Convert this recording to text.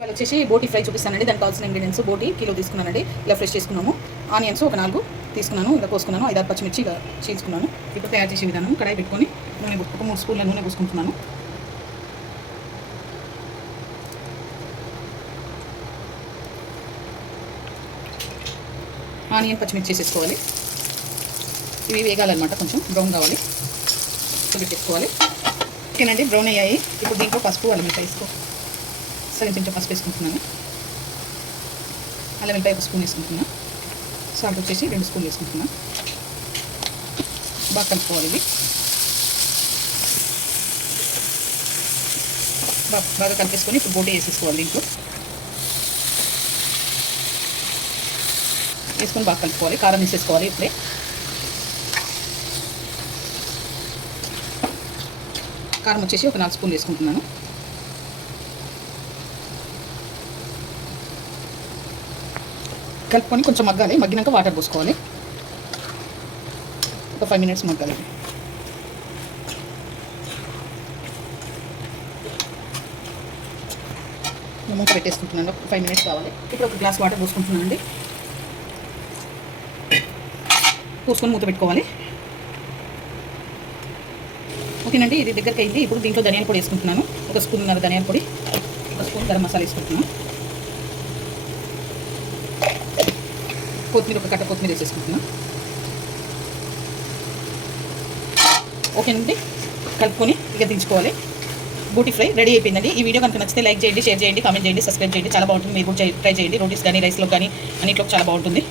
ఇవాళ వచ్చేసి బోటీ ఫ్రై చూపిస్తానండి. దానికి కావాల్సిన ఇంగ్రీడియంట్స్ బోటీ కిలో తీసుకున్నానండి. ఇలా ఫ్రెష్ చేసుకున్నాము. ఆనియన్స్ ఒక 4 తీసుకున్నాను, ఇలా కోసుకున్నాను. 5-6 పచ్చిమిర్చి ఇలా చీల్చుకున్నాను. ఇప్పుడు తయారు చేసే విధానం కడాయి పెట్టుకొని నూనె ఒక 3 స్పూన్ల నూనె పోసుకుంటున్నాను. ఆనియన్ పచ్చిమిర్చి వేసేసుకోవాలి. ఇవి వేగాలన్నమాట, కొంచెం బ్రౌన్ కావాలి. పెట్టేసుకోవాలి. ఓకేనండి, బ్రౌన్ అయ్యాయి. ఇప్పుడు దీంట్లో పసుపు అల్లం వెల్లిపాయ సగం చెంచా పసుపు వేసుకుంటున్నాను. అల్లం వెల్లిపాయ 1 స్పూన్ వేసుకుంటున్నాను. సాల్ట్ వచ్చేసి 2 స్పూన్లు వేసుకుంటున్నాను. బాగా కలుపుకోవాలి. ఇది బాగా కలిపేసుకొని ఇప్పుడు బోటీ వేసేసుకోవాలి. దీంట్లో వేసుకొని బాగా కలుపుకోవాలి. కారం వేసేసుకోవాలి. ఇప్పుడే కారం వచ్చేసి ఒక 4 స్పూన్లు వేసుకుంటున్నాను. కలుపుకొని కొంచెం మగ్గాలి. మగ్గినాక వాటర్ పోసుకోవాలి. ఒక 5 మినిట్స్ మగ్గాలి. మూత పెట్టేసుకుంటున్నాను. 5 మినిట్స్ కావాలి. ఇప్పుడు ఒక గ్లాస్ వాటర్ పోసుకుంటున్నాను అండి. పోసుకొని మూత పెట్టుకోవాలి. ఓకేనండి, ఇది దగ్గరికి అయింది. ఇప్పుడు దీంట్లో ధనియాల పొడి వేసుకుంటున్నాను. 1 స్పూన్నర ధనియాల పొడి, 1 స్పూన్ గరం మసాలా వేసుకుంటున్నాను. కొత్తిమీర, ఒక కట్ట కొత్తిమీర వేసేసుకుంటున్నాను. ఓకేనండి, కలుపుకొని ఇక దించుకోవాలి. బోటీ ఫ్రై రెడీ అయిపోయిందండి. ఈ వీడియో కనుక నచ్చితే లైక్ చేయండి, షేర్ చేయండి, కామెంట్ చేయండి, సబ్స్క్రైబ్ చేయండి. చాలా బాగుంటుంది. మీరు కూడా ట్రై చేయండి. రోటీస్ కానీ, రైస్లో కానీ అన్నింటిలో చాలా బాగుంటుంది.